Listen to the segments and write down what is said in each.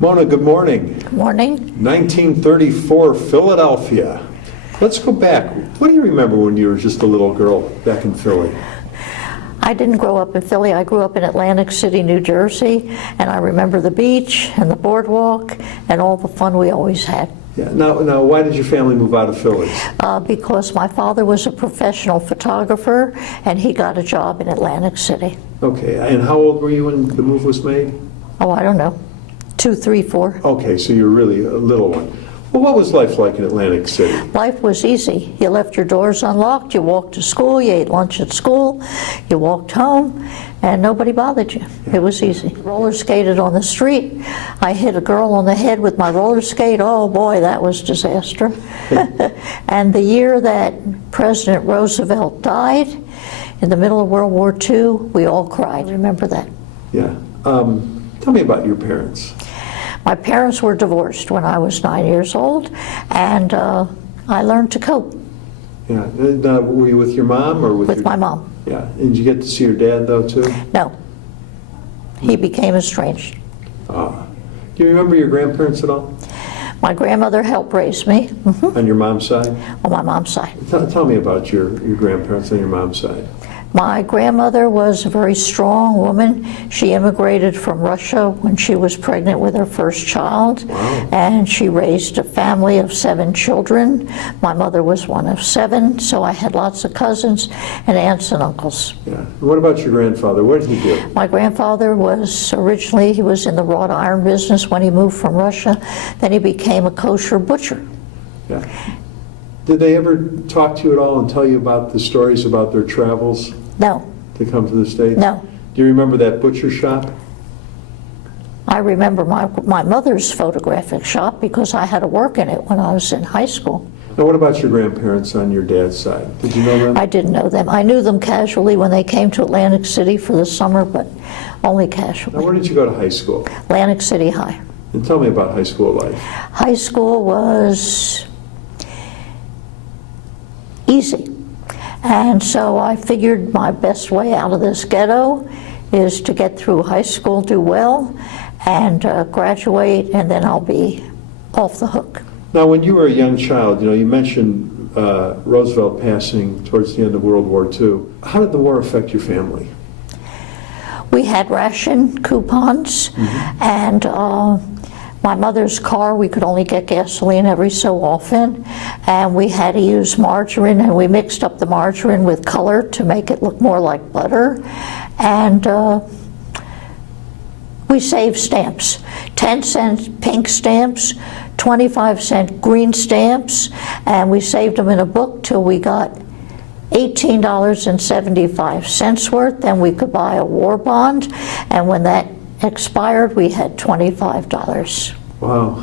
Mona, good morning. Good morning. 1934, Philadelphia. Let's go back. What do you remember when you were just a little girl back in Philly? I didn't grow up in Philly. I grew up in Atlantic City, New Jersey, and I remember the beach and the boardwalk and all the fun we always had. Yeah. Now, why did your family move out of Philly? Because my father was a professional photographer, and he got a job in Atlantic City. Okay, and how old were you when the move was made? Oh, I don't know, 2, 3, 4. Okay, so you were really a little one. Well, what was life like in Atlantic City? Life was easy. You left your doors unlocked, you walked to school, you ate lunch at school, you walked home, and nobody bothered you. It was easy. Roller skated on the street. I hit a girl on the head with my roller skate. Oh boy, that was disaster. And the year that President Roosevelt died, in the middle of World War II, we all cried. Remember that? Yeah. Tell me about your parents. My parents were divorced when I was 9 years old, and I learned to cope. Yeah. And, were you with your mom or with my mom? Yeah. And did you get to see your dad though too? No. He became estranged. Do you remember your grandparents at all? My grandmother helped raise me. Mm-hmm. On your mom's side? On my mom's side. Tell me about your grandparents on your mom's side. My grandmother was a very strong woman. She immigrated from Russia when she was pregnant with her first child. Wow. And she raised a family of 7 children. My mother was one of 7, so I had lots of cousins and aunts and uncles. Yeah. What about your grandfather? What did he do? My grandfather was originally, he was in the wrought iron business when he moved from Russia. Then he became a kosher butcher. Yeah. Did they ever talk to you at all and tell you about the stories about their travels? No. To come to the States? No. Do you remember that butcher shop? I remember my mother's photographic shop because I had to work in it when I was in high school. Now what about your grandparents on your dad's side? Did you know them? I didn't know them. I knew them casually when they came to Atlantic City for the summer, but only casually. Now where did you go to high school? Atlantic City High. And tell me about high school life. High school was easy. And so I figured my best way out of this ghetto is to get through high school, do well, and graduate, and then I'll be off the hook. Now, when you were a young child, you mentioned Roosevelt passing towards the end of World War II. How did the war affect your family? We had ration coupons, and my mother's car, we could only get gasoline every so often, and we had to use margarine, and we mixed up the margarine with color to make it look more like butter, and we saved stamps. 10-cent pink stamps, 25-cent green stamps, and we saved them in a book till we got $18.75 worth. Then we could buy a war bond, and when that expired, we had $25. Wow.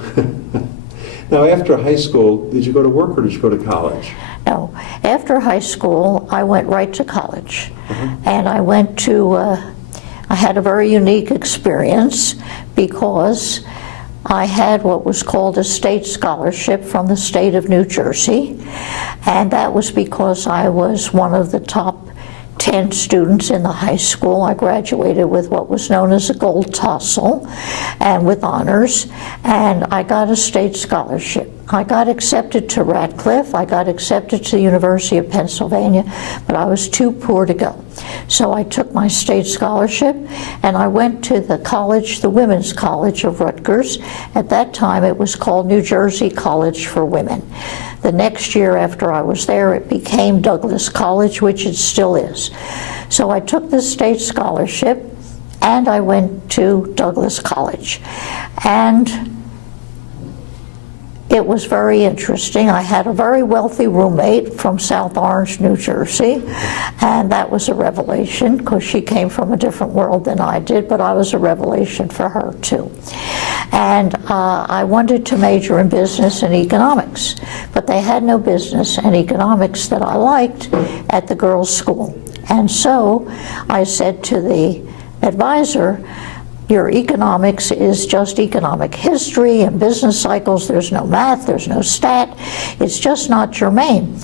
Now, after high school, did you go to work or did you go to college? No. After high school, I went right to college. And I went to, I had a very unique experience because I had what was called a state scholarship from the state of New Jersey. And that was because I was one of the top 10 students in the high school. I graduated with what was known as a gold tassel and with honors, and I got a state scholarship. I got accepted to Radcliffe, I got accepted to the University of Pennsylvania, but I was too poor to go. So I took my state scholarship and I went to the college, the Women's College of Rutgers. At that time it was called New Jersey College for Women. The next year after I was there, it became Douglas College, which it still is. So I took this state scholarship and I went to Douglas College. And it was very interesting. I had a very wealthy roommate from South Orange, New Jersey, and that was a revelation because she came from a different world than I did, but I was a revelation for her too. And I wanted to major in business and economics, but they had no business and economics that I liked at the girls' school. And so I said to the advisor, your economics is just economic history and business cycles. There's no math, there's no stat. It's just not germane.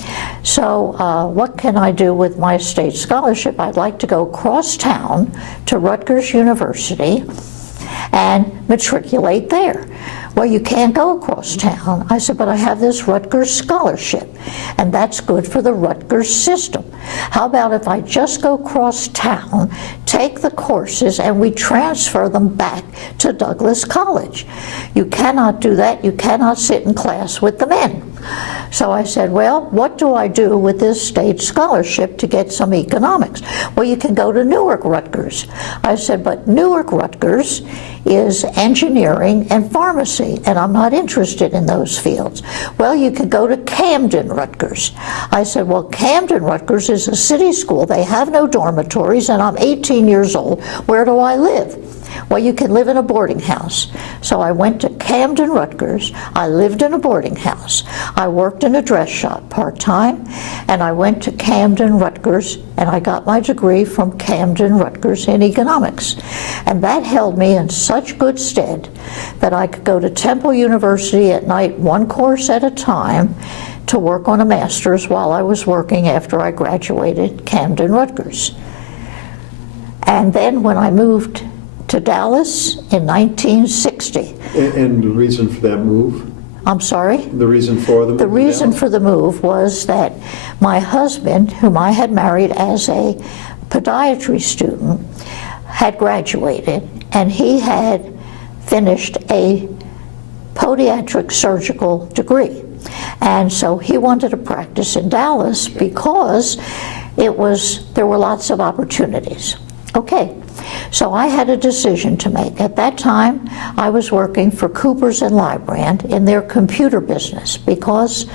So what can I do with my state scholarship? I'd like to go cross town to Rutgers University and matriculate there. Well, you can't go across town. I said, but I have this Rutgers scholarship, and that's good for the Rutgers system. How about if I just go across town, take the courses, and we transfer them back to Douglas College? You cannot do that. You cannot sit in class with the men. So I said, well, what do I do with this state scholarship to get some economics? Well, you can go to Newark Rutgers. I said, but Newark Rutgers is engineering and pharmacy, and I'm not interested in those fields. Well, you could go to Camden Rutgers. I said, well, Camden Rutgers is a city school. They have no dormitories, and I'm 18 years old. Where do I live? Well, you can live in a boarding house. So I went to Camden Rutgers. I lived in a boarding house. I worked in a dress shop part-time, and I went to Camden Rutgers, and I got my degree from Camden Rutgers in economics. And that held me in such good stead that I could go to Temple University at night, one course at a time, to work on a master's while I was working after I graduated Camden Rutgers. And then when I moved to Dallas in 1960. And the reason for that move? I'm sorry? The reason for the move? The reason for the move was that my husband, whom I had married as a podiatry student, had graduated, and he had finished a podiatric surgical degree. And so he wanted to practice in Dallas because there were lots of opportunities. Okay. So I had a decision to make. At that time, I was working for Coopers & Lybrand in their computer business, because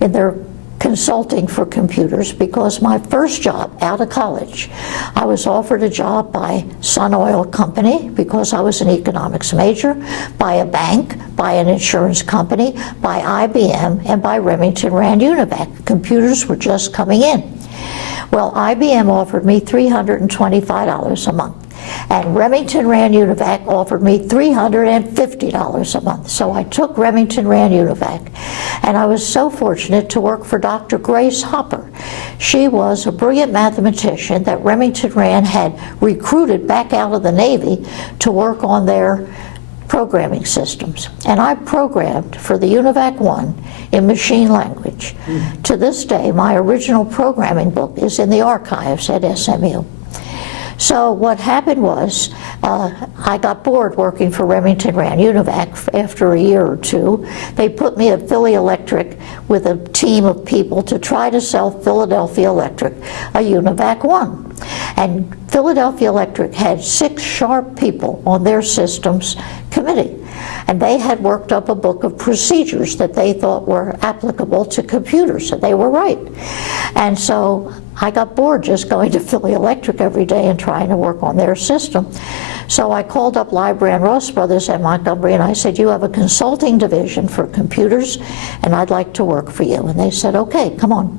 in their consulting for computers, because my first job out of college, I was offered a job by Sun Oil Company because I was an economics major, by a bank, by an insurance company, by IBM, and by Remington Rand Univac. Computers were just coming in. Well, IBM offered me $325 a month, and Remington Rand Univac offered me $350 a month. So I took Remington Rand Univac, and I was so fortunate to work for Dr. Grace Hopper. She was a brilliant mathematician that Remington Rand had recruited back out of the Navy to work on their programming systems. And I programmed for the UNIVAC 1 in machine language. To this day, my original programming book is in the archives at SMU. So what happened was, I got bored working for Remington Rand Univac after a year or two. They put me at Philly Electric with a team of people to try to sell Philadelphia Electric a UNIVAC 1. And Philadelphia Electric had 6 sharp people on their systems committee. And they had worked up a book of procedures that they thought were applicable to computers, and they were right. And so I got bored just going to Philly Electric every day and trying to work on their system. So I called up Lybrand Ross Brothers at Montgomery, and I said, you have a consulting division for computers, and I'd like to work for you. And they said, okay, come on.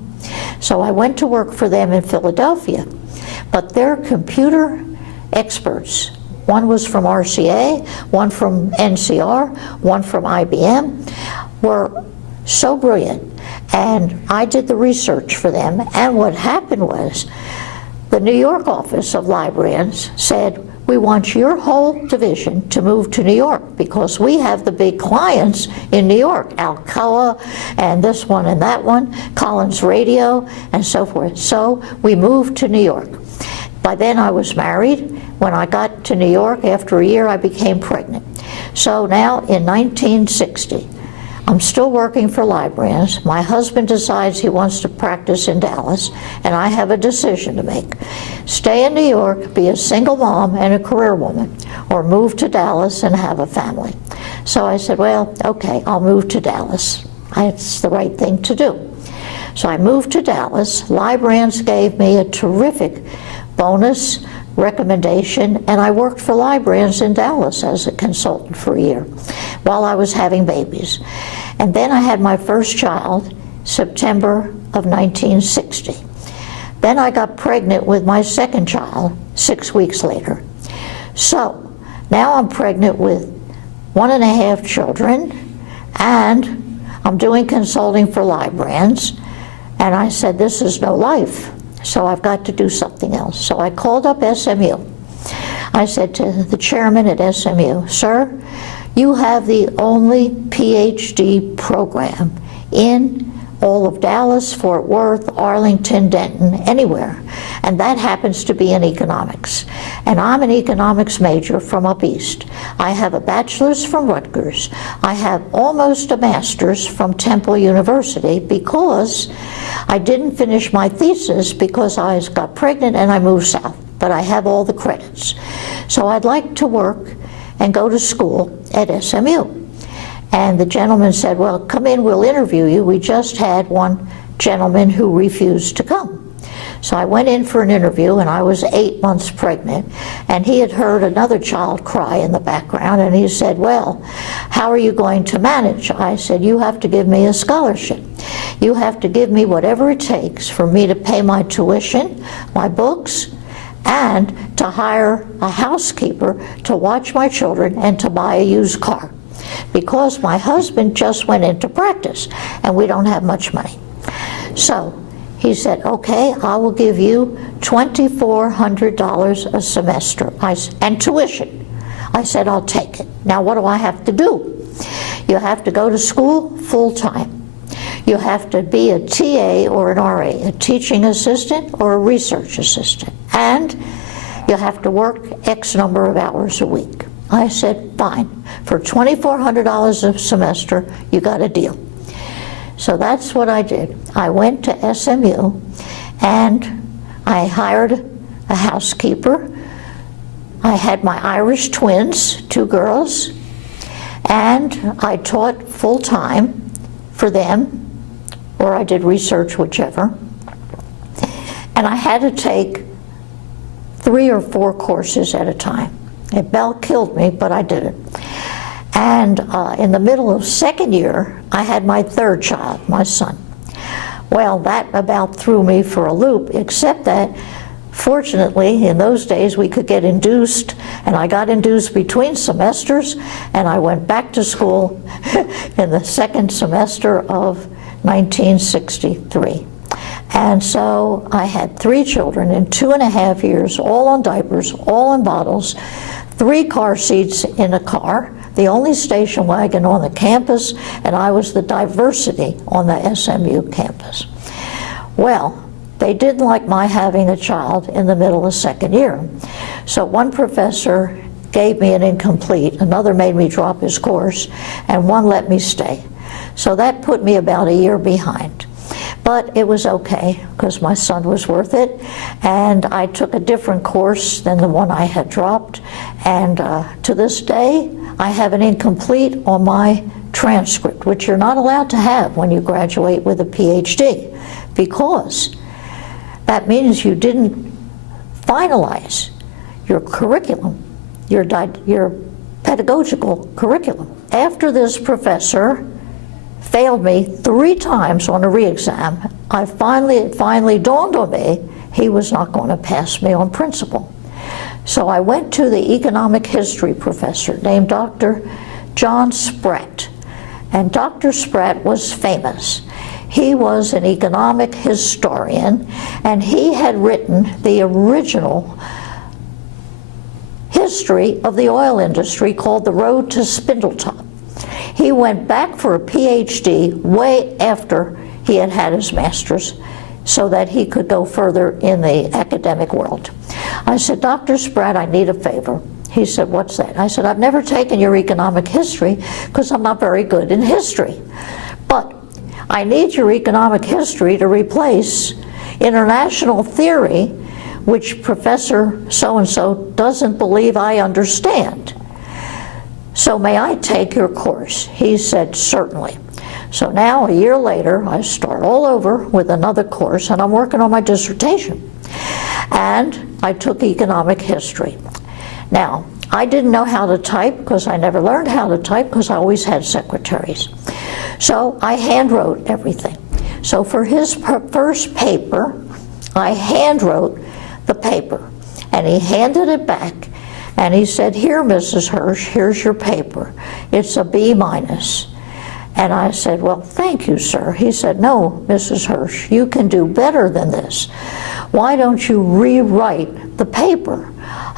So I went to work for them in Philadelphia. But their computer experts, one was from RCA, one from NCR, one from IBM, were so brilliant. And I did the research for them. And what happened was, the New York office of Lybrand said, we want your whole division to move to New York because we have the big clients in New York, Alcoa and this one and that one, Collins Radio and so forth. So we moved to New York. By then I was married. When I got to New York, after a year, I became pregnant. So now in 1960, I'm still working for Lybrand. My husband decides he wants to practice in Dallas, and I have a decision to make. Stay in New York, be a single mom and a career woman, or move to Dallas and have a family. So I said, well, okay, I'll move to Dallas. It's the right thing to do. So I moved to Dallas. Lybrand gave me a terrific bonus recommendation, and I worked for Lybrand in Dallas as a consultant for a year while I was having babies. And then I had my first child, September of 1960. Then I got pregnant with my second child 6 weeks later. So now I'm pregnant with 1.5 children, and I'm doing consulting for Lybrand, and I said, this is no life. So I've got to do something else. So I called up SMU. I said to the chairman at SMU, "Sir, you have the only PhD program in all of Dallas, Fort Worth, Arlington, Denton, anywhere, and that happens to be in economics. And I'm an economics major from up east. I have a bachelor's from Rutgers. I have almost a master's from Temple University because I didn't finish my thesis because I got pregnant and I moved south, but I have all the credits. So I'd like to work and go to school at SMU." And the gentleman said, "Well, come in, we'll interview you. We just had one gentleman who refused to come." So I went in for an interview, and I was 8 months pregnant, and he had heard another child cry in the background, and he said, "Well, how are you going to manage?" I said, "You have to give me a scholarship. You have to give me whatever it takes for me to pay my tuition, my books, and to hire a housekeeper to watch my children and to buy a used car, because my husband just went into practice and we don't have much money." So he said, "Okay, I will give you $2,400 a semester and tuition." I said, "I'll take it. Now what do I have to do?" "You have to go to school full-time. You have to be a TA or an RA, a teaching assistant or a research assistant, and you have to work X number of hours a week." I said, "Fine. For $2,400 a semester, you got a deal." So that's what I did. I went to SMU and I hired a housekeeper. I had my Irish twins, 2 girls, and I taught full-time for them, or I did research, whichever. And I had to take 3 or 4 courses at a time. It about killed me, but I did it. And in the middle of 2nd year, I had my 3rd child, my son. Well, that about threw me for a loop, except that fortunately, in those days, we could get induced, and I got induced between semesters, and I went back to school in the 2nd semester of 1963. And so I had 3 children in 2.5 years, all on diapers, all in bottles, 3 car seats in a car, the only station wagon on the campus, and I was the diversity on the SMU campus. Well, they didn't like my having a child in the middle of 2nd year. So one professor gave me an incomplete, another made me drop his course, and one let me stay. So that put me about a year behind. But it was okay, because my son was worth it, and I took a different course than the one I had dropped, and to this day, I have an incomplete on my transcript, which you're not allowed to have when you graduate with a PhD, because that means you didn't finalize your curriculum, your pedagogical curriculum. After this professor failed me 3 times on a re-exam, it finally dawned on me he was not going to pass me on principle. So I went to the economic history professor named Dr. John Spratt, and Dr. Spratt was famous. He was an economic historian, and he had written the original history of the oil industry called The Road to Spindletop. He went back for a PhD way after he had had his master's so that he could go further in the academic world. I said, "Dr. Spratt, I need a favor." He said, "What's that?" I said, "I've never taken your economic history because I'm not very good in history. But I need your economic history to replace international theory, which Professor so-and-so doesn't believe I understand. So may I take your course?" He said, "Certainly." So now, a year later, I start all over with another course, and I'm working on my dissertation. And I took economic history. Now, I didn't know how to type because I never learned how to type because I always had secretaries. So I hand wrote everything. So for his first paper, I hand wrote the paper, and he handed it back, and he said, "Here, Mrs. Hersh, here's your paper. It's a B-." And I said, "Well, thank you, sir." He said, "No, Mrs. Hersh, you can do better than this. Why don't you rewrite the paper?"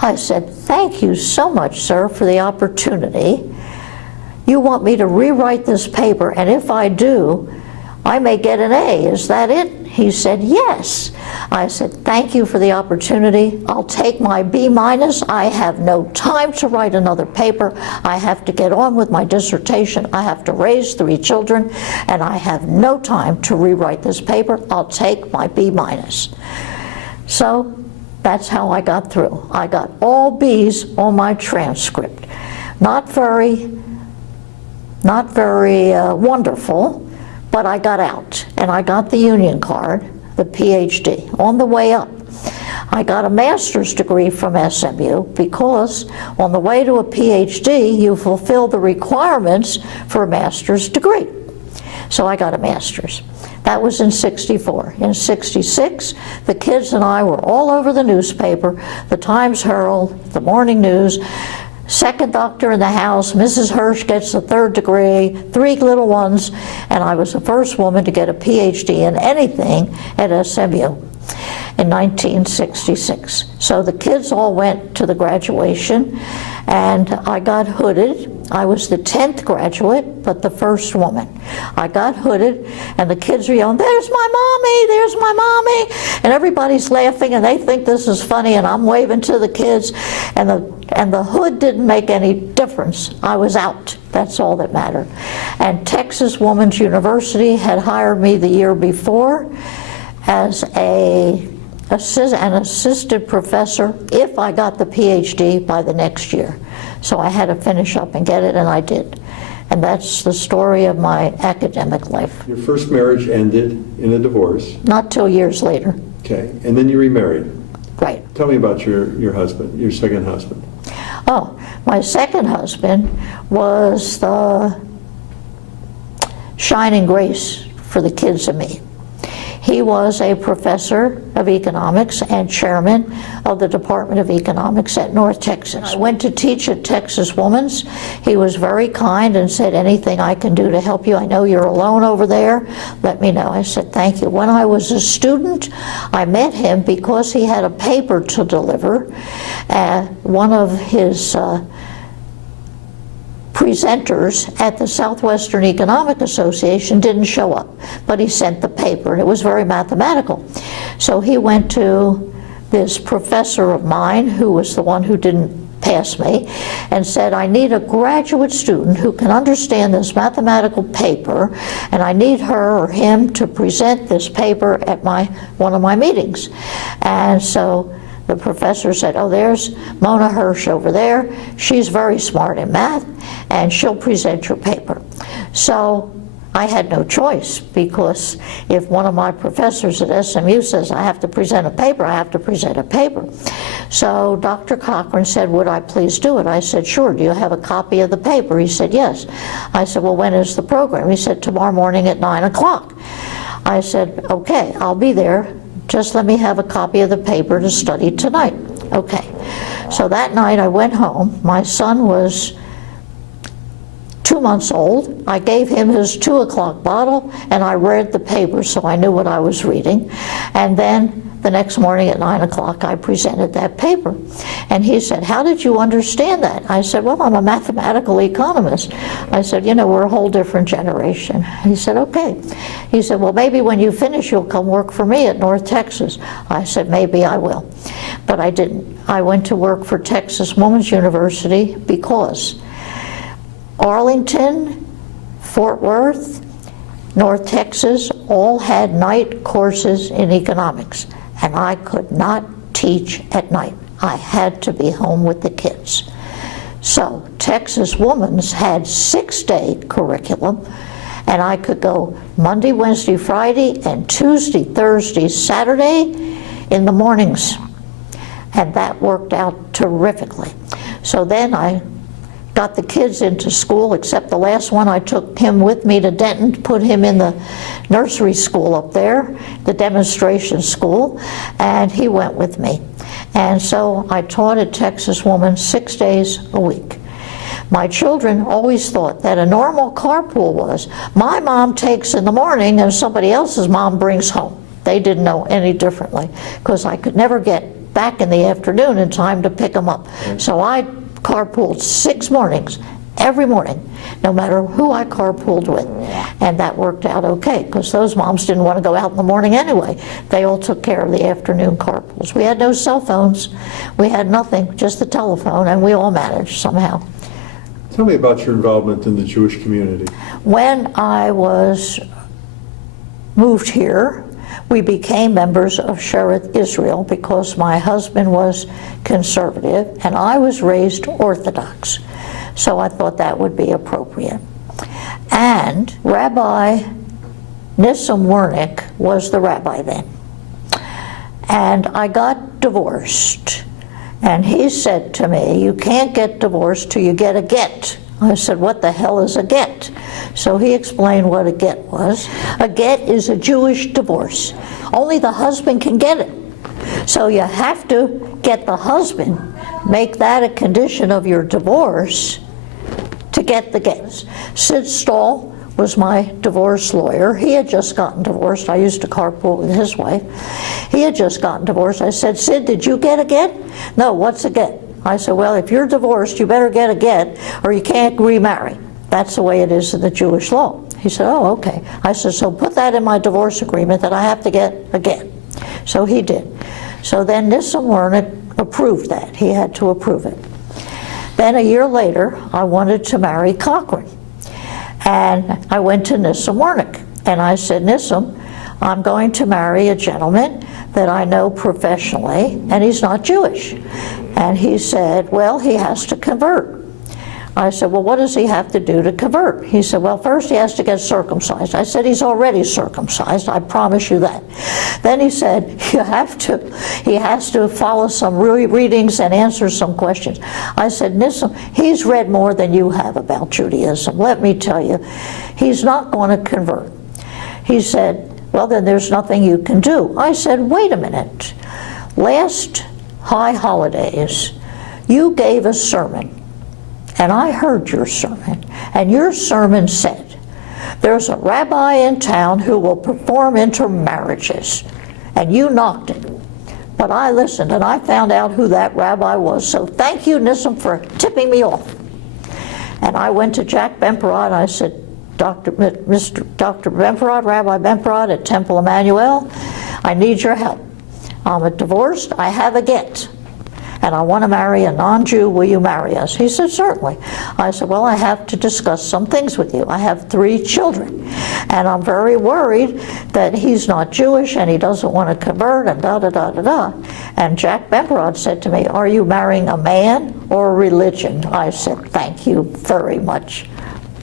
I said, "Thank you so much, sir, for the opportunity. You want me to rewrite this paper, and if I do, I may get an A. Is that it?" He said, "Yes." I said, "Thank you for the opportunity. I'll take my B minus. I have no time to write another paper. I have to get on with my dissertation. I have to raise 3 children, and I have no time to rewrite this paper. I'll take my B minus." So that's how I got through. I got all B's on my transcript. Not very wonderful, but I got out, and I got the union card, the PhD, on the way up. I got a master's degree from SMU because on the way to a PhD, you fulfill the requirements for a master's degree. So I got a master's. That was in '64. In '66, the kids and I were all over the newspaper, the Times Herald, the Morning News. Second doctor in the house, Mrs. Hersh gets a 3rd degree, 3 little ones, and I was the first woman to get a PhD in anything at SMU in 1966. So the kids all went to the graduation, and I got hooded. I was the 10th graduate, but the first woman. I got hooded, and the kids were yelling, "There's my mommy, there's my mommy," and everybody's laughing, and they think this is funny, and I'm waving to the kids, and the hood didn't make any difference. I was out. That's all that mattered. And Texas Woman's University had hired me the year before as an assistant professor if I got the PhD by the next year. So I had to finish up and get it, and I did. And that's the story of my academic life. Your first marriage ended in a divorce. Not till years later. Okay, and then you remarried. Right. Tell me about your husband, your second husband. Oh, my second husband was the shining grace for the kids and me. He was a professor of economics and chairman of the Department of Economics at North Texas. I went to teach at Texas Woman's. He was very kind and said, "Anything I can do to help you? I know you're alone over there. Let me know." I said, "Thank you." When I was a student, I met him because he had a paper to deliver. One of his presenters at the Southwestern Economic Association didn't show up, but he sent the paper, and it was very mathematical. So he went to this professor of mine, who was the one who didn't pass me, and said, "I need a graduate student who can understand this mathematical paper, and I need her or him to present this paper at one of my meetings." And so the professor said, "Oh, there's Mona Hersh over there. She's very smart in math, and she'll present your paper." So I had no choice, because if one of my professors at SMU says I have to present a paper, I have to present a paper. So Dr. Cochran said, "Would I please do it?" I said, "Sure. Do you have a copy of the paper?" He said, "Yes." I said, "Well, when is the program?" He said, "Tomorrow morning at 9 o'clock. I said, "Okay, I'll be there. Just let me have a copy of the paper to study tonight." Okay. So that night I went home. My son was 2 months old. I gave him his 2 o'clock bottle, and I read the paper so I knew what I was reading. And then the next morning at 9 o'clock I presented that paper. And he said, "How did you understand that?" I said, "Well, I'm a mathematical economist." I said, "You know, we're a whole different generation." He said, "Okay." He said, "Well, maybe when you finish you'll come work for me at North Texas." I said, "Maybe I will." But I didn't. I went to work for Texas Woman's University because Arlington, Fort Worth, North Texas all had night courses in economics, and I could not teach at night. I had to be home with the kids. So Texas Woman's had 6-day curriculum, and I could go Monday, Wednesday, Friday, and Tuesday, Thursday, Saturday in the mornings, and that worked out terrifically. So then I got the kids into school, except the last one. I took him with me to Denton, put him in the nursery school up there, the demonstration school, and he went with me. And so I taught at Texas Woman 6 days a week. My children always thought that a normal carpool was, my mom takes in the morning and somebody else's mom brings home. They didn't know any differently, because I could never get back in the afternoon in time to pick them up. So I carpooled 6 mornings, every morning, no matter who I carpooled with. And that worked out okay, because those moms didn't want to go out in the morning anyway. They all took care of the afternoon carpools. We had no cell phones. We had nothing, just the telephone, and we all managed somehow. Tell me about your involvement in the Jewish community. When I moved here, we became members of Shearith Israel because my husband was conservative and I was raised Orthodox. So I thought that would be appropriate. And Rabbi Nissim Wernick was the rabbi then. And I got divorced. And he said to me, you can't get divorced till you get a get. I said, what the hell is a get? So he explained what a get was. A get is a Jewish divorce. Only the husband can get it. So you have to get the husband, make that a condition of your divorce to get the get. Sid Stahl was my divorce lawyer. He had just gotten divorced. I used to carpool with his wife. He had just gotten divorced. I said, Sid, did you get a get? No, what's a get? I said, well, if you're divorced, you better get a get or you can't remarry. That's the way it is in the Jewish law. He said, oh, okay. I said, so put that in my divorce agreement that I have to get a get. So he did. So then Nissim Wernick approved that. He had to approve it. Then a year later, I wanted to marry Cochran. And I went to Nissim Wernick. And I said, Nissim, I'm going to marry a gentleman that I know professionally, and he's not Jewish. And he said, well, he has to convert. I said, well, what does he have to do to convert? He said, well, first he has to get circumcised. I said, he's already circumcised, I promise you that. Then he said, he has to follow some readings and answer some questions. I said, Nissim, he's read more than you have about Judaism. Let me tell you, he's not going to convert. He said, well, then there's nothing you can do. I said, wait a minute. Last high holidays, you gave a sermon. And I heard your sermon, and your sermon said, there's a rabbi in town who will perform intermarriages, and you knocked it. But I listened, and I found out who that rabbi was, so thank you, Nissim, for tipping me off. And I went to Jack Bemperod, and I said, Dr. Bemperod, Rabbi Bemperod at Temple Emmanuel, I need your help. I'm divorced, I have a get. And I want to marry a non-Jew, will you marry us? He said, certainly. I said, well, I have to discuss some things with you. I have 3 children, and I'm very worried that he's not Jewish and he doesn't want to convert and da-da-da-da-da. And Jack Bemperod said to me, are you marrying a man or a religion? I said, thank you very much.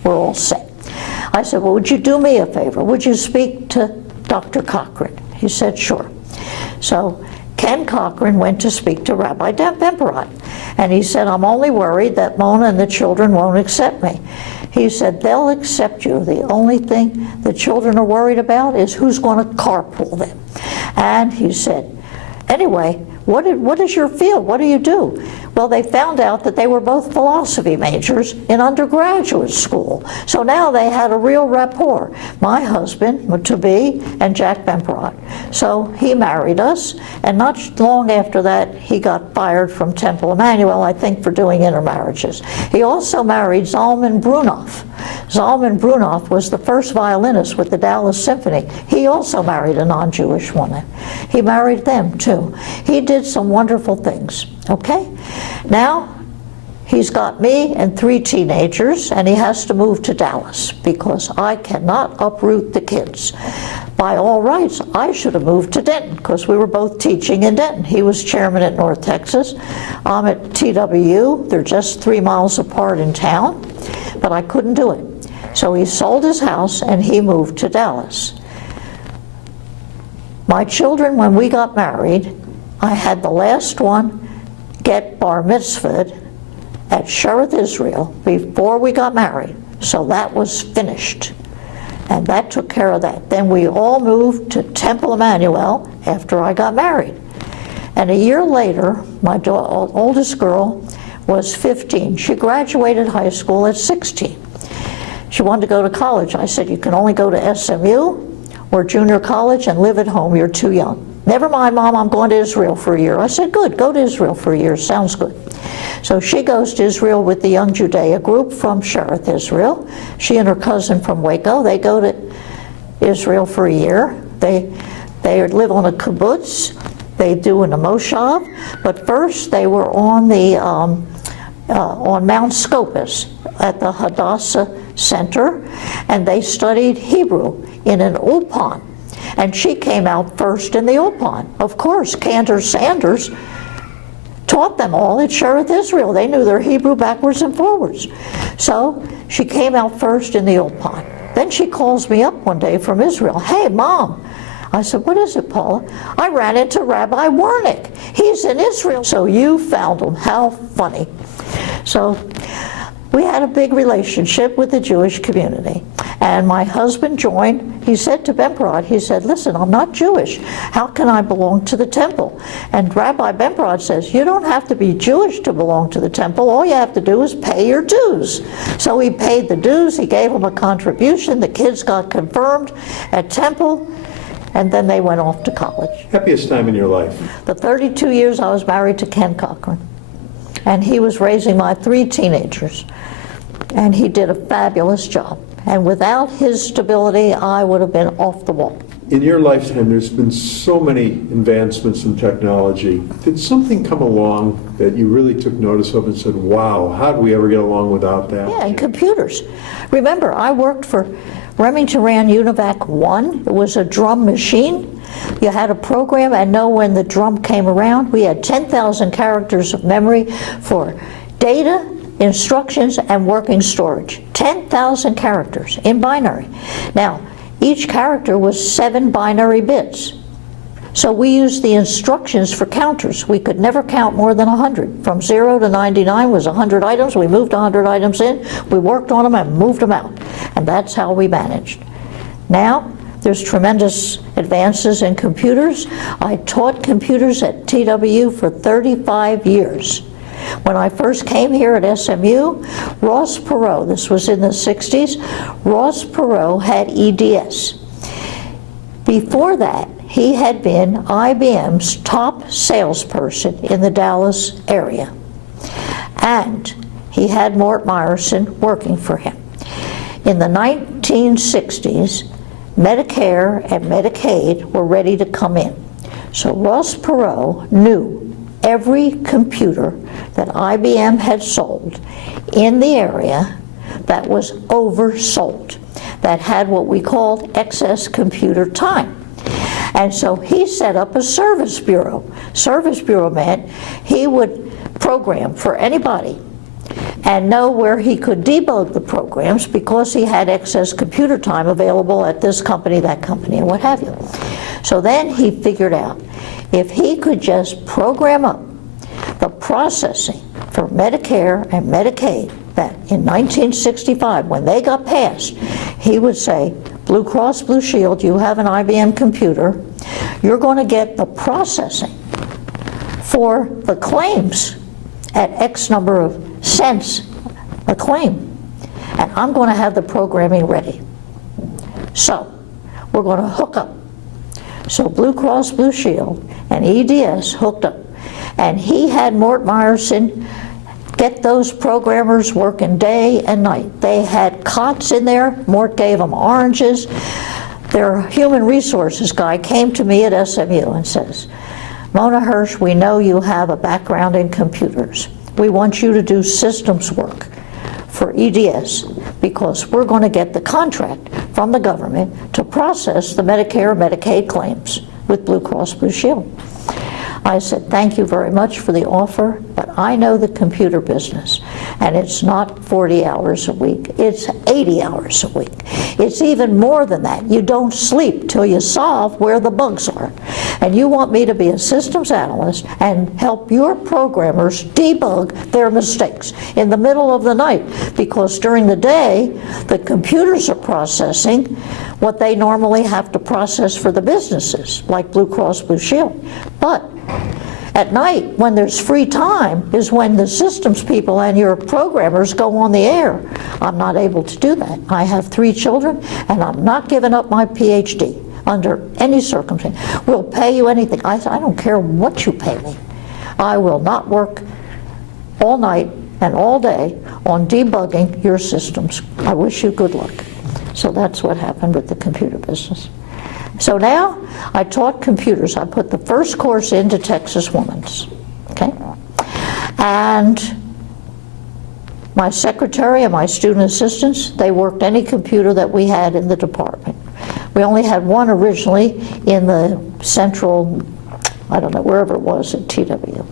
We're all set. I said, well, would you do me a favor? Would you speak to Dr. Cochran? He said, sure. So Ken Cochran went to speak to Rabbi Bemperod, and he said, I'm only worried that Mona and the children won't accept me. He said, they'll accept you. The only thing the children are worried about is who's going to carpool them. And he said, anyway, what is your field? What do you do? Well, they found out that they were both philosophy majors in undergraduate school. So now they had a real rapport, my husband, to-be, and Jack Bemperod. So he married us, and not long after that, he got fired from Temple Emmanuel, I think, for doing intermarriages. He also married Zalman Brunoff. Zalman Brunoff was the first violinist with the Dallas Symphony. He also married a non-Jewish woman. He married them, too. He did some wonderful things, okay? Now, he's got me and 3 teenagers, and he has to move to Dallas because I cannot uproot the kids. By all rights, I should have moved to Denton because we were both teaching in Denton. He was chairman at North Texas. I'm at TWU. They're just 3 miles apart in town, but I couldn't do it. So he sold his house and he moved to Dallas. My children, when we got married, I had the last one get bar mitzvahed at Shearith Israel before we got married. So that was finished. And that took care of that. Then we all moved to Temple Emmanuel after I got married. And a year later, my oldest girl was 15. She graduated high school at 16. She wanted to go to college. I said, you can only go to SMU or junior college and live at home. You're too young. never mind, Mom, I'm going to Israel for a year. I said, good, go to Israel for a year, sounds good. So she goes to Israel with the Young Judea group from Shereth, Israel. She and her cousin from Waco, they go to Israel for a year. They live on a kibbutz. They do an moshav, but first they were on the on Mount Scopus at the Hadassah Center, and they studied Hebrew in an ulpan. And she came out first in the ulpan. Of course, Cantor Sanders taught them all at Shereth Israel. They knew their Hebrew backwards and forwards. So she came out first in the ulpan. Then she calls me up one day from Israel. Hey, Mom. I said, what is it, Paula? I ran into Rabbi Wernick. He's in Israel. So you found him. How funny. So we had a big relationship with the Jewish community. And my husband joined. He said to Ben-Parad, he said, listen, I'm not Jewish. How can I belong to the temple? And Rabbi Ben-Parad says, you don't have to be Jewish to belong to the temple. All you have to do is pay your dues. So he paid the dues. He gave them a contribution. The kids got confirmed at temple. And then they went off to college. Happiest time in your life? The 32 years I was married to Ken Cochran. And he was raising my 3 teenagers. And he did a fabulous job. And without his stability, I would have been off the wall. In your lifetime, there's been so many advancements in technology. Did something come along that you really took notice of and said, wow, how did we ever get along without that? Yeah, and computers. Remember, I worked for Remington Rand Univac 1. It was a drum machine. You had a program and know when the drum came around. We had 10,000 characters of memory for data, instructions, and working storage. 10,000 characters in binary. Now, each character was 7 binary bits. So we used the instructions for counters. We could never count more than 100. From 0 to 99 was 100 items. We moved 100 items in. We worked on them and moved them out. And that's how we managed. Now, there's tremendous advances in computers. I taught computers at TWU for 35 years. When I first came here at SMU, Ross Perot, this was in the 60s, Ross Perot had EDS. Before that, he had been IBM's top salesperson in the Dallas area. And he had Mort Meyerson working for him. In the 1960s, Medicare and Medicaid were ready to come in. So Ross Perot knew every computer that IBM had sold in the area that was oversold, that had what we called excess computer time. And so he set up a service bureau. Service bureau meant he would program for anybody and know where he could debug the programs because he had excess computer time available at this company, that company, and what have you. So then he figured out if he could just program up the processing for Medicare and Medicaid, that in 1965, when they got passed, he would say, Blue Cross Blue Shield, you have an IBM computer, you're going to get the processing for the claims at X number of cents a claim, and I'm going to have the programming ready. So we're going to hook up. So Blue Cross Blue Shield and EDS hooked up, and he had Mort Meyerson get those programmers working day and night. They had cots in there. Mort gave them oranges. Their human resources guy came to me at SMU and says, Mona Hersh, we know you have a background in computers. We want you to do systems work for EDS because we're going to get the contract from the government to process the Medicare and Medicaid claims with Blue Cross Blue Shield. I said, thank you very much for the offer, but I know the computer business, and it's not 40 hours a week, it's 80 hours a week. It's even more than that. You don't sleep till you solve where the bugs are. And you want me to be a systems analyst and help your programmers debug their mistakes in the middle of the night, because during the day, the computers are processing what they normally have to process for the businesses, like Blue Cross Blue Shield. But at night, when there's free time, is when the systems people and your programmers go on the air. I'm not able to do that. I have 3 children, and I'm not giving up my PhD. under any circumstance. We'll pay you anything. I said, I don't care what you pay me. I will not work all night and all day on debugging your systems. I wish you good luck. So that's what happened with the computer business. So now I taught computers. I put the first course into Texas Women's, okay? And my secretary and my student assistants, they worked any computer that we had in the department. We only had one originally in the central, I don't know, wherever it was at TW.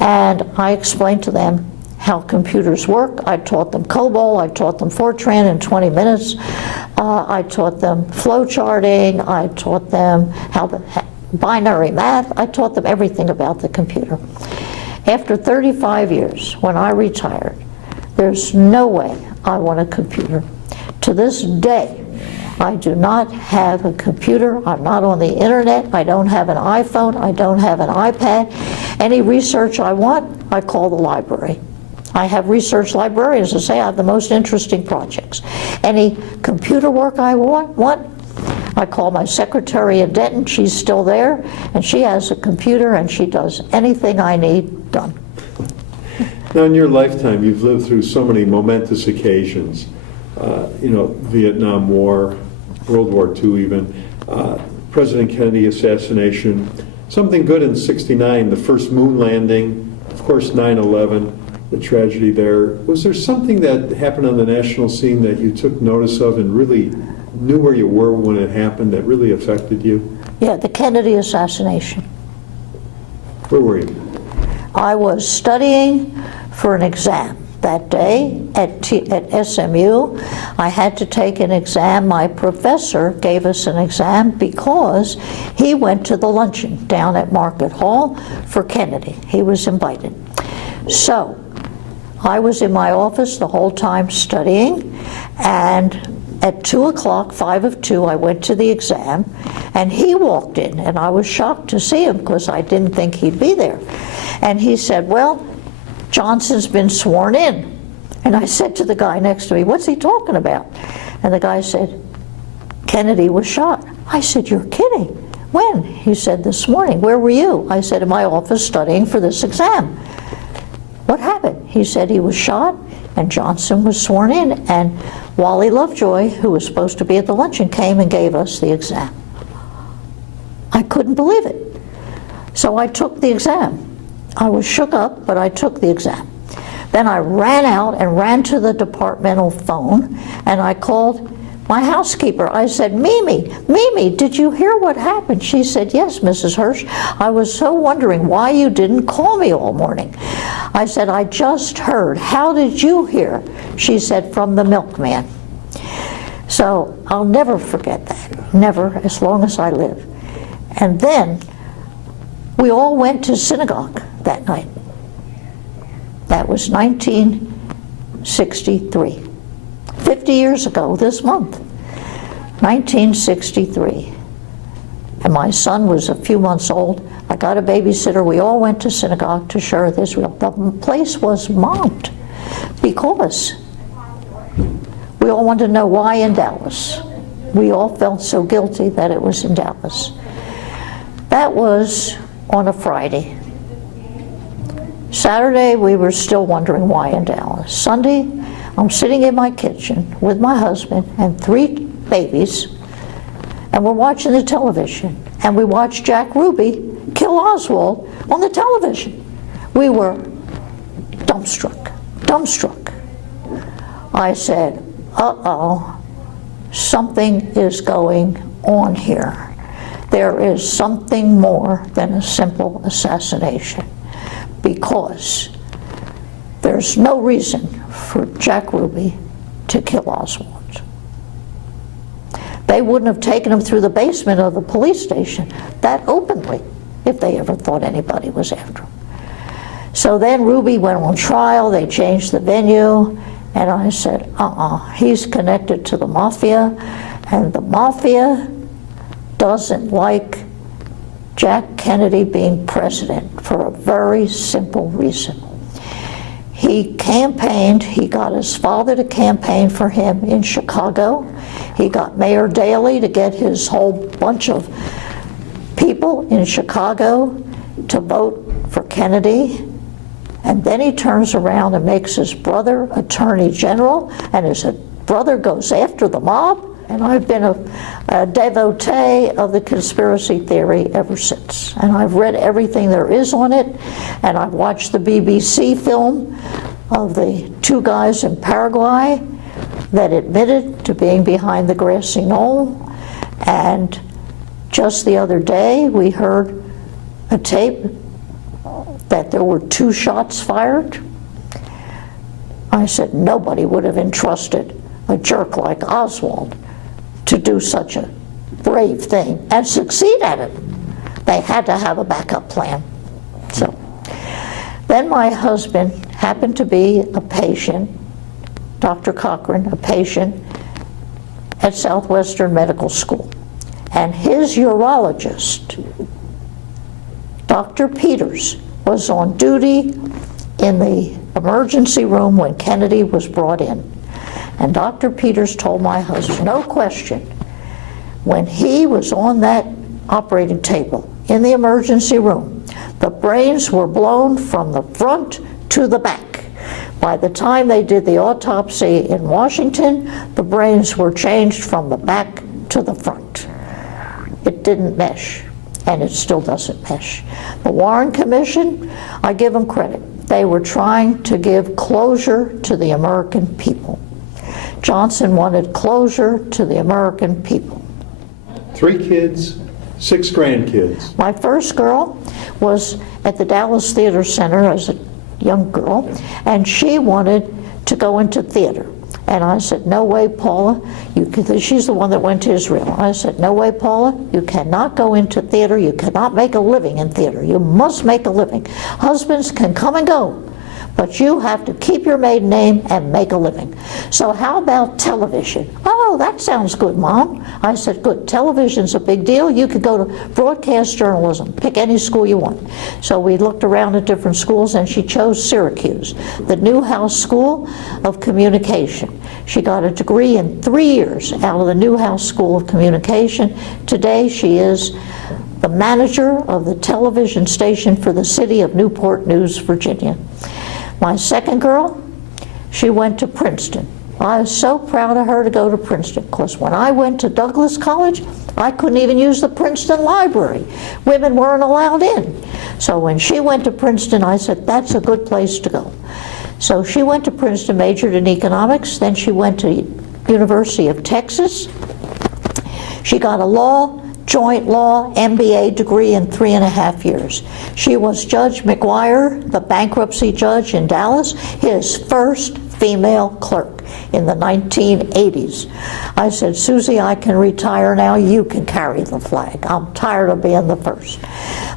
And I explained to them how computers work. I taught them COBOL, I taught them Fortran in 20 minutes. I taught them flow charting, I taught them how the binary math, I taught them everything about the computer. After 35 years, when I retired, there's no way I want a computer. To this day, I do not have a computer, I'm not on the internet, I don't have an iPhone, I don't have an iPad. Any research I want, I call the library. I have research librarians that say I have the most interesting projects. Any computer work I want, I call my secretary in Denton, she's still there, and she has a computer and she does anything I need done. Now, in your lifetime, you've lived through so many momentous occasions. Vietnam War, World War II even, President Kennedy assassination, something good in '69, the first moon landing, of course 9/11, the tragedy there. Was there something that happened on the national scene that you took notice of and really knew where you were when it happened that really affected you? Yeah, the Kennedy assassination. Where were you? I was studying for an exam that day at SMU. I had to take an exam. My professor gave us an exam because he went to the luncheon down at Market Hall for Kennedy. He was invited. So I was in my office the whole time studying, and at 2 o'clock, 5 of 2, I went to the exam, and he walked in, and I was shocked to see him because I didn't think he'd be there. And he said, well, Johnson's been sworn in. And I said to the guy next to me, what's he talking about? And the guy said, Kennedy was shot. I said, you're kidding. When? He said, this morning. Where were you? I said, in my office studying for this exam. What happened? He said he was shot and Johnson was sworn in, and Wally Lovejoy, who was supposed to be at the luncheon, came and gave us the exam. I couldn't believe it. So I took the exam. I was shook up, but I took the exam. Then I ran out and ran to the departmental phone, and I called my housekeeper. I said, Mimi, did you hear what happened? She said, yes, Mrs. Hersh. I was so wondering why you didn't call me all morning. I said, I just heard. How did you hear? She said, from the milkman. So I'll never forget that, never, as long as I live. And then we all went to synagogue that night. That was 1963. 50 years ago this month, 1963. And my son was a few months old. I got a babysitter. We all went to synagogue to Shearith, Israel. The place was mobbed because we all wanted to know why in Dallas. We all felt so guilty that it was in Dallas. That was on a Friday. Saturday, we were still wondering why in Dallas. Sunday, I'm sitting in my kitchen with my husband and 3 babies, and we're watching the television, and we watched Jack Ruby kill Oswald on the television. We were dumbstruck. I said, uh-oh, something is going on here. There is something more than a simple assassination, because there's no reason for Jack Ruby to kill Oswald. They wouldn't have taken him through the basement of the police station that openly if they ever thought anybody was after him. So then Ruby went on trial, they changed the venue, and I said, he's connected to the mafia, and the mafia doesn't like Jack Kennedy being president for a very simple reason. He campaigned, he got his father to campaign for him in Chicago. He got Mayor Daley to get his whole bunch of people in Chicago to vote for Kennedy. And then he turns around and makes his brother Attorney General, and his brother goes after the mob. And I've been a devotee of the conspiracy theory ever since. And I've read everything there is on it, and I've watched the BBC film of the two guys in Paraguay that admitted to being behind the grassy knoll. And just the other day, we heard a tape that there were 2 shots fired. I said, nobody would have entrusted a jerk like Oswald to do such a brave thing and succeed at it. They had to have a backup plan. So then my husband happened to be a patient, Dr. Cochran, a patient at Southwestern Medical School. And his urologist, Dr. Peters, was on duty in the emergency room when Kennedy was brought in. And Dr. Peters told my husband, no question, when he was on that operating table in the emergency room, the brains were blown from the front to the back. By the time they did the autopsy in Washington, the brains were changed from the back to the front. It didn't mesh, and it still doesn't mesh. The Warren Commission, I give them credit. They were trying to give closure to the American people. Johnson wanted closure to the American people. 3 kids, 6 grandkids. My first girl was at the Dallas Theater Center as a young girl, and she wanted to go into theater. And I said, no way, Paula. She's the one that went to Israel. I said, no way, Paula. You cannot go into theater. You cannot make a living in theater. You must make a living. Husbands can come and go, but you have to keep your maiden name and make a living. So how about television? Oh, that sounds good, Mom. I said, good. Television's a big deal. You could go to broadcast journalism. Pick any school you want. So we looked around at different schools, and she chose Syracuse, the Newhouse School of Communication. She got a degree in 3 years out of the Newhouse School of Communication. Today, she is the manager of the television station for the city of Newport News, Virginia. My second girl, she went to Princeton. I was so proud of her to go to Princeton, because when I went to Douglas College, I couldn't even use the Princeton library. Women weren't allowed in. So when she went to Princeton, I said, that's a good place to go. So she went to Princeton, majored in economics, then she went to University of Texas. She got a joint law MBA degree in 3.5 years. She was Judge McGuire, the bankruptcy judge in Dallas, his first female clerk in the 1980s. I said, Susie, I can retire now. You can carry the flag. I'm tired of being the first.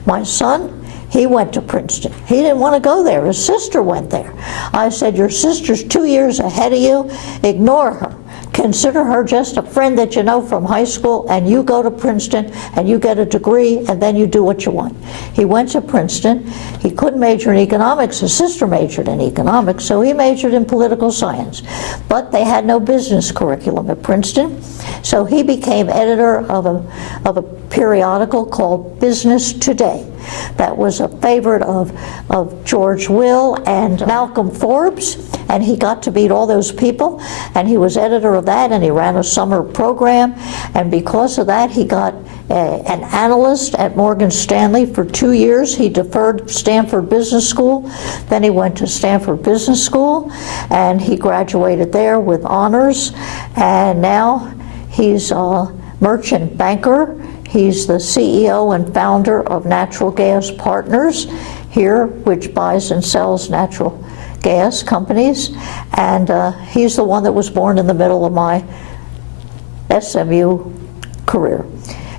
My son, he went to Princeton. He didn't want to go there. His sister went there. I said, your sister's 2 years ahead of you. Ignore her. Consider her just a friend that you know from high school, and you go to Princeton and you get a degree, and then you do what you want. He went to Princeton. He couldn't major in economics. His sister majored in economics, so he majored in political science. But they had no business curriculum at Princeton, so he became editor of a periodical called Business Today. That was a favorite of George Will and Malcolm Forbes, and he got to meet all those people, and he was editor of that, and he ran a summer program, and because of that he got an analyst at Morgan Stanley for 2 years. He deferred Stanford Business School, then he went to Stanford Business School, and he graduated there with honors, and now he's a merchant banker. He's the CEO and founder of Natural Gas Partners here, which buys and sells natural gas companies. And he's the one that was born in the middle of my SMU career.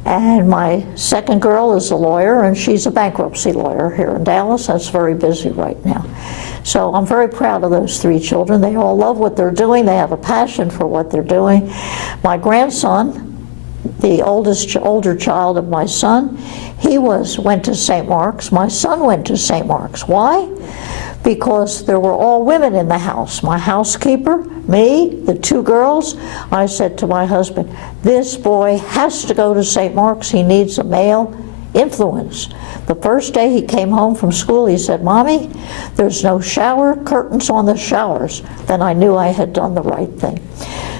And my second girl is a lawyer, and she's a bankruptcy lawyer here in Dallas. That's very busy right now. So I'm very proud of those 3 children. They all love what they're doing. They have a passion for what they're doing. My grandson, the older child of my son, he went to St. Mark's. My son went to St. Mark's. Why? because there were all women in the house. My housekeeper, me, the two girls. I said to my husband, this boy has to go to St. Mark's. He needs a male influence. The first day he came home from school, he said, Mommy, there's no shower curtains on the showers. Then I knew I had done the right thing.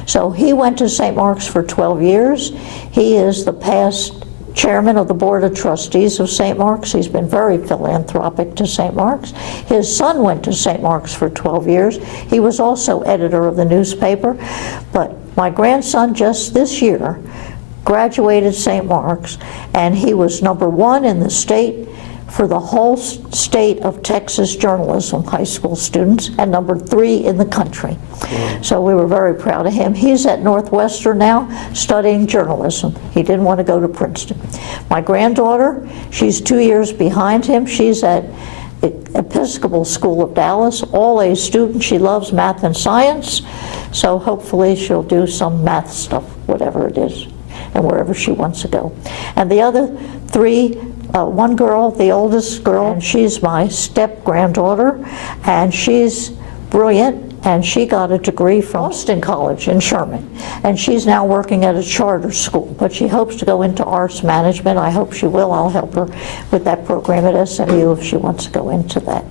So he went to St. Mark's for 12 years. He is the past chairman of the Board of Trustees of St. Mark's. He's been very philanthropic to St. Mark's. His son went to St. Mark's for 12 years. He was also editor of the newspaper. But my grandson just this year graduated St. Mark's, and he was #1 in the state for the whole state of Texas journalism high school students, and #3 in the country. So we were very proud of him. He's at Northwestern now studying journalism. He didn't want to go to Princeton. My granddaughter, she's 2 years behind him. She's at the Episcopal School of Dallas, all-A student. She loves math and science, so hopefully she'll do some math stuff, whatever it is, and wherever she wants to go. And the other three, one girl, the oldest girl, and she's my step-granddaughter, and she's brilliant, and she got a degree from Boston College in Sherman, and she's now working at a charter school, but she hopes to go into arts management. I hope she will. I'll help her with that program at SMU if she wants to go into that.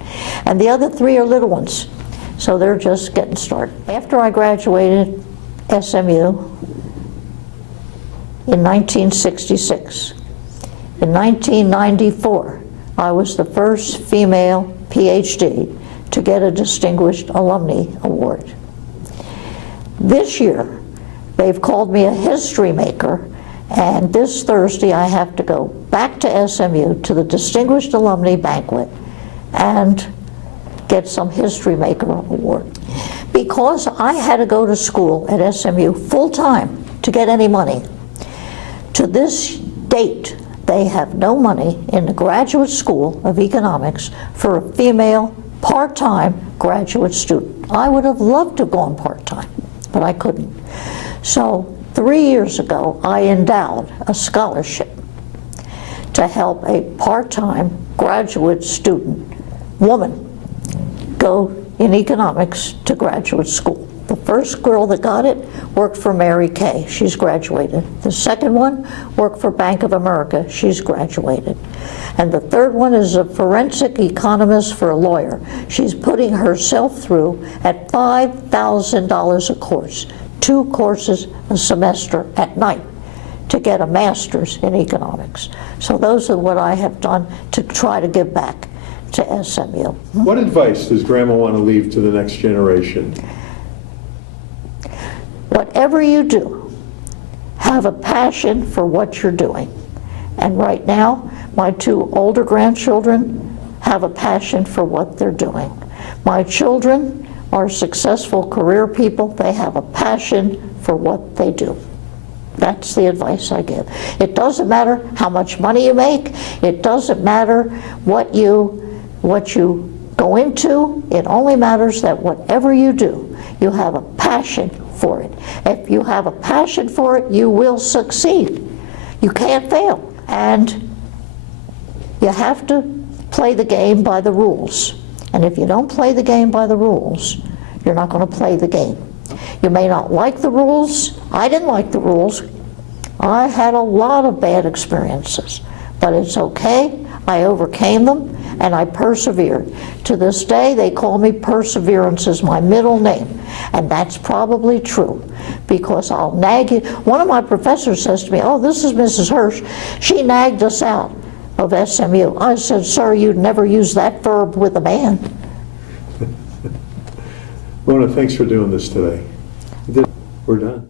And the other three are little ones, so they're just getting started. After I graduated SMU in 1966, in 1994, I was the first female PhD to get a Distinguished Alumni Award. This year, they've called me a history maker, and this Thursday I have to go back to SMU to the Distinguished Alumni Banquet and get some history maker award. Because I had to go to school at SMU full-time to get any money. To this date, they have no money in the Graduate School of Economics for a female part-time graduate student. I would have loved to have gone part-time, but I couldn't. So 3 years ago, I endowed a scholarship to help a part-time graduate student, woman, go in economics to graduate school. The first girl that got it worked for Mary Kay. She's graduated. The second one worked for Bank of America. She's graduated. And the third one is a forensic economist for a lawyer. She's putting herself through at $5,000 a course, 2 courses a semester at night to get a master's in economics. So those are what I have done to try to give back to SMU. What advice does Grandma want to leave to the next generation? Whatever you do, have a passion for what you're doing. And right now, my 2 older grandchildren have a passion for what they're doing. My children are successful career people. They have a passion for what they do. That's the advice I give. It doesn't matter how much money you make. It doesn't matter what you go into. It only matters that whatever you do, you have a passion for it. If you have a passion for it, you will succeed. You can't fail. And you have to play the game by the rules. And if you don't play the game by the rules, you're not going to play the game. You may not like the rules. I didn't like the rules. I had a lot of bad experiences, but it's okay. I overcame them, and I persevered. To this day, they call me Perseverance is my middle name, and that's probably true, because I'll nag you. One of my professors says to me, oh, this is Mrs. Hersh. She nagged us out of SMU. I said, sir, you'd never use that verb with a man. Mona, thanks for doing this today. We're done.